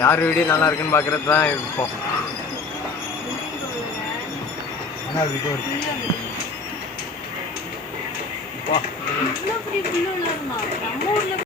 யார் வீடியோ நல்லா இருக்குன்னு பார்க்குறது தான் இருப்போம். வா